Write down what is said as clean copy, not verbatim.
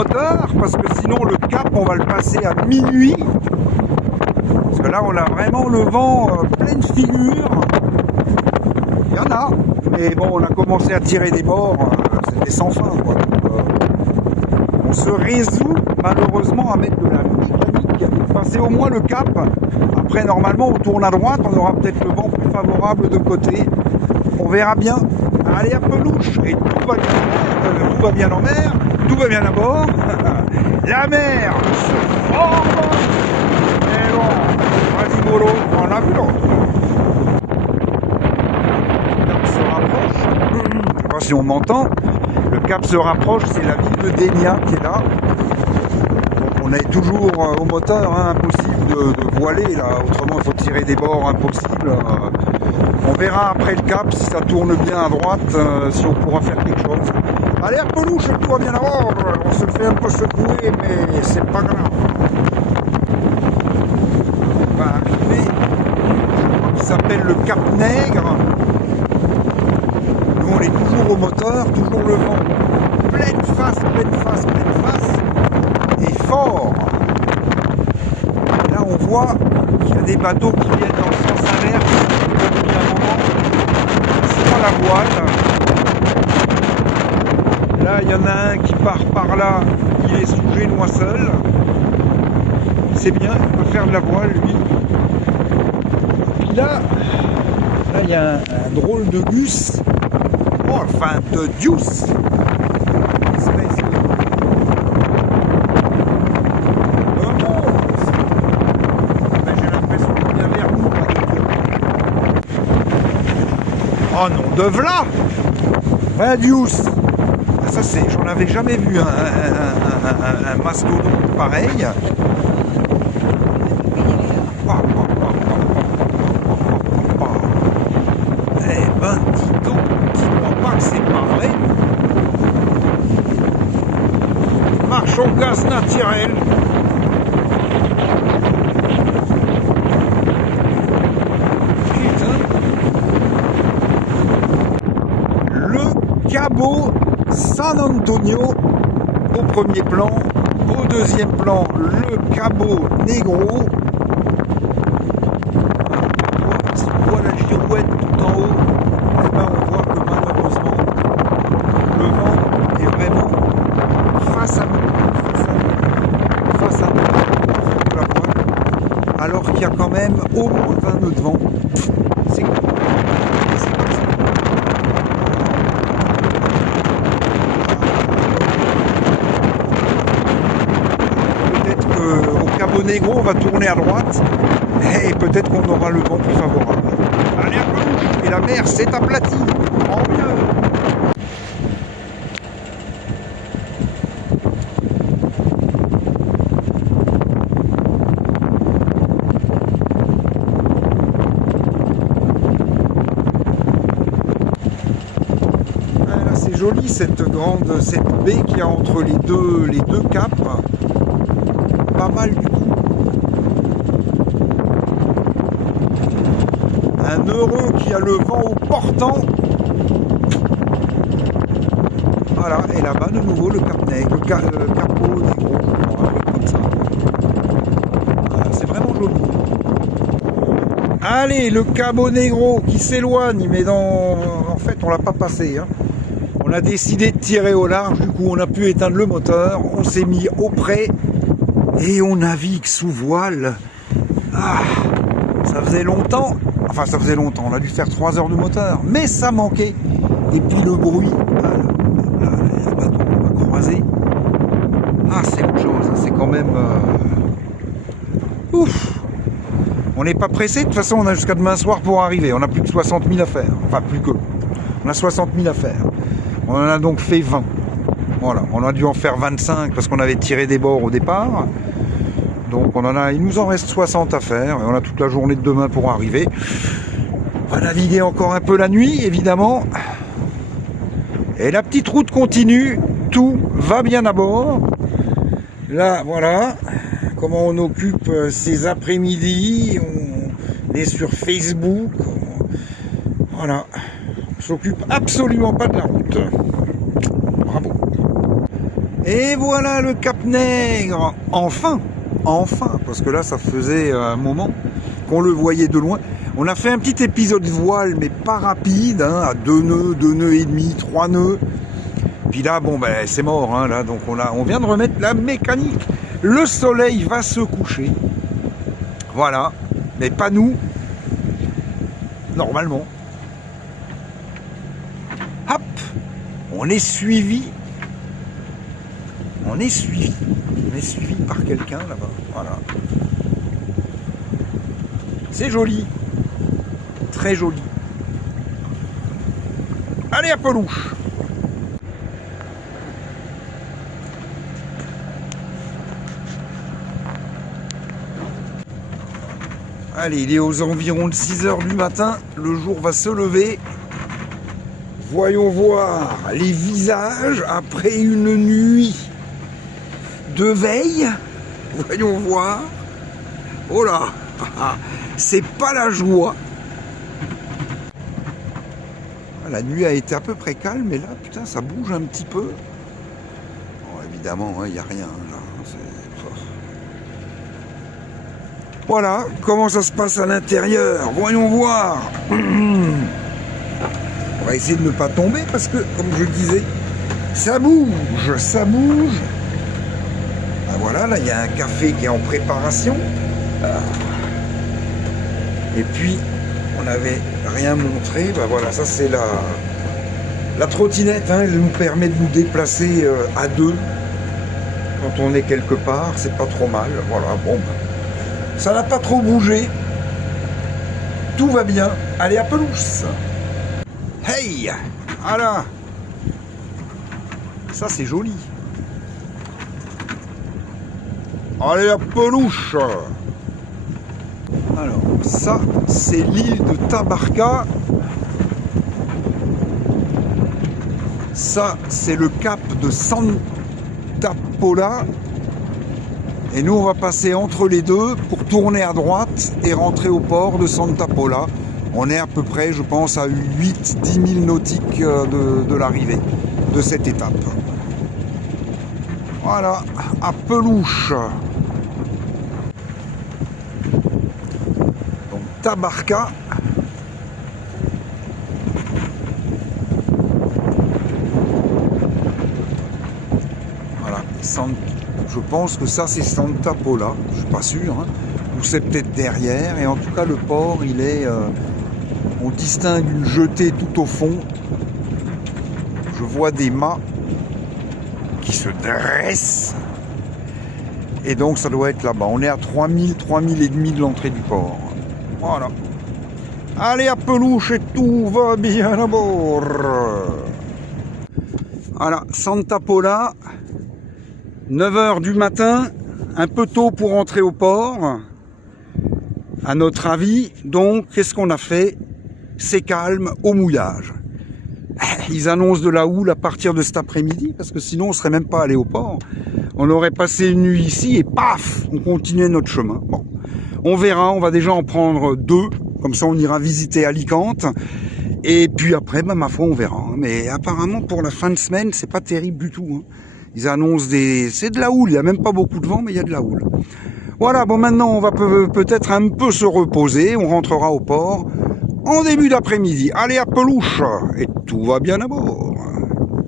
moteur, parce que sinon le cap, on va le passer à minuit. Parce que là, on a vraiment le vent pleine figure. Il y en a. Mais bon, on a commencé à tirer des bords, c'était sans fin, quoi. Donc, on se résout malheureusement à mettre de la mécanique, passer au moins le cap. Après, normalement, on tourne à droite, on aura peut-être le vent plus favorable de côté. On verra bien. Allez, un peu louche, et tout va bien en mer, tout va bien à bord. La mer se forme. Et bon, vas-y mollo, on a vu l'autre. Le cap se rapproche. Je sais pas si on m'entend. Le cap se rapproche, c'est la ville de Dénia qui est là. Donc on est toujours au moteur, hein, impossible de voiler là, autrement il faut tirer des bords, impossible. On verra après le cap si ça tourne bien à droite, si on pourra faire quelque chose. Allez, un peu louche, tout va bien à bord, on se fait un peu secouer, mais c'est pas grave. On va arriver, qui s'appelle le Cap Nègre. Nous on est toujours au moteur, toujours le vent. Pleine face, et fort. Et là on voit qu'il y a des bateaux qui viennent dans le sens inverse. Depuis un moment, c'est pas la voile. Là il y en a un qui part par là, il est sous génois seul. C'est bien, il peut faire de la voile lui. Et puis là il y a un drôle de gus. Oh, enfin de deuce. Espèce de... j'ai l'impression qu'il vient vers nous. Oh non, de v'là Radius. Ça c'est, j'en avais jamais vu un mastodonte pareil. Eh ben dis donc, dis-moi pas que c'est pas vrai. Il marche au gaz naturel. Cabo San Antonio au premier plan, au deuxième plan le Cabo Negro. Si on voit la girouette tout en haut, eh ben on voit que malheureusement le vent est vraiment face à nous, la voile, alors qu'il y a quand même au moins 20 nœuds de vent. C'est cool. Cabo Negro, on va tourner à droite et peut-être qu'on aura le vent plus favorable. Allez à gauche, et la mer s'est aplatie, en mieux. Ah, là c'est joli cette baie qu'il y a entre les deux caps. Pas mal du tout. Un heureux qui a le vent au portant. Voilà, et là-bas de nouveau le Cap Nègre, le Cabo Negro, comme ça. C'est vraiment joli. Allez, le Cabo Negro qui s'éloigne, mais en fait on l'a pas passé. Hein. On a décidé de tirer au large, du coup on a pu éteindre le moteur, on s'est mis au près. Et on navigue sous voile. Ah, ça faisait longtemps. Enfin, ça faisait longtemps. On a dû faire 3 heures de moteur. Mais ça manquait. Et puis le bruit. Là, les bateaux qu'on va croiser. Ah, c'est autre chose. C'est quand même... Ouf. On n'est pas pressé. De toute façon, on a jusqu'à demain soir pour arriver. On a plus de 60 000 à faire. Enfin, plus que. On a 60 000 à faire. On en a donc fait 20. Voilà, on a dû en faire 25 parce qu'on avait tiré des bords au départ. Donc il nous en reste 60 à faire. Et on a toute la journée de demain pour arriver. On va naviguer encore un peu la nuit, évidemment. Et la petite route continue. Tout va bien à bord. Là, voilà comment on occupe ces après-midi. On est sur Facebook. Voilà. On s'occupe absolument pas de la route. Bravo. Et voilà le Cap Nègre, enfin, parce que là ça faisait un moment qu'on le voyait de loin. On a fait un petit épisode voile, mais pas rapide, hein, à 2 nœuds et demi, 3 nœuds. Puis là, bon ben c'est mort, hein, là, donc on vient de remettre la mécanique. Le soleil va se coucher, voilà, mais pas nous, normalement. Hop, on est suivi. On est suivi par quelqu'un là-bas, voilà. C'est joli, très joli. Allez à pelouche. Allez, il est aux environs de 6 h du matin, le jour va se lever. Voyons voir les visages après une nuit de veille. Voyons voir. Oh là, c'est pas la joie. La nuit a été à peu près calme, mais là, putain, ça bouge un petit peu. Bon, évidemment, il n'y a rien là. Voilà, comment ça se passe à l'intérieur. Voyons voir. On va essayer de ne pas tomber parce que, comme je le disais, ça bouge, ça bouge. Ben voilà, là, il y a un café qui est en préparation. Et puis, on n'avait rien montré. Ben voilà, ça c'est la trottinette. Hein, elle nous permet de nous déplacer à deux. Quand on est quelque part, c'est pas trop mal. Voilà, bon, ça n'a pas trop bougé. Tout va bien. Allez à pelouche. Hey, voilà. Ça c'est joli. Allez à pelouche. Alors ça c'est l'île de Tabarka. Ça c'est le cap de Santa Pola. Et nous on va passer entre les deux pour tourner à droite et rentrer au port de Santa Pola. On est à peu près, je pense, à 8-10 000 nautiques de l'arrivée de cette étape. Voilà, à pelouche. Donc Tabarka. Voilà, je pense que ça c'est Santa Pola, je suis pas sûr, hein. Ou c'est peut-être derrière, et en tout cas le port il est... on distingue une jetée tout au fond. Je vois des mâts qui se dressent. Et donc ça doit être là-bas. On est à 3000 et demi de l'entrée du port. Voilà. Allez à pelouche et tout va bien à bord. Voilà, Santa Pola. 9 h du matin. Un peu tôt pour entrer au port. À notre avis. Donc, qu'est-ce qu'on a fait? C'est calme au mouillage. Ils annoncent de la houle à partir de cet après-midi, parce que sinon on serait même pas allé au port. On aurait passé une nuit ici et paf, on continuait notre chemin. Bon, on verra, on va déjà en prendre 2, comme ça on ira visiter Alicante. Et puis après, ma foi, on verra. Mais apparemment pour la fin de semaine, c'est pas terrible du tout. Hein. Ils annoncent c'est de la houle, il n'y a même pas beaucoup de vent, mais il y a de la houle. Voilà, bon maintenant on va peut-être un peu se reposer, on rentrera au port en début d'après-midi. Allez à pelouche et tout va bien à bord.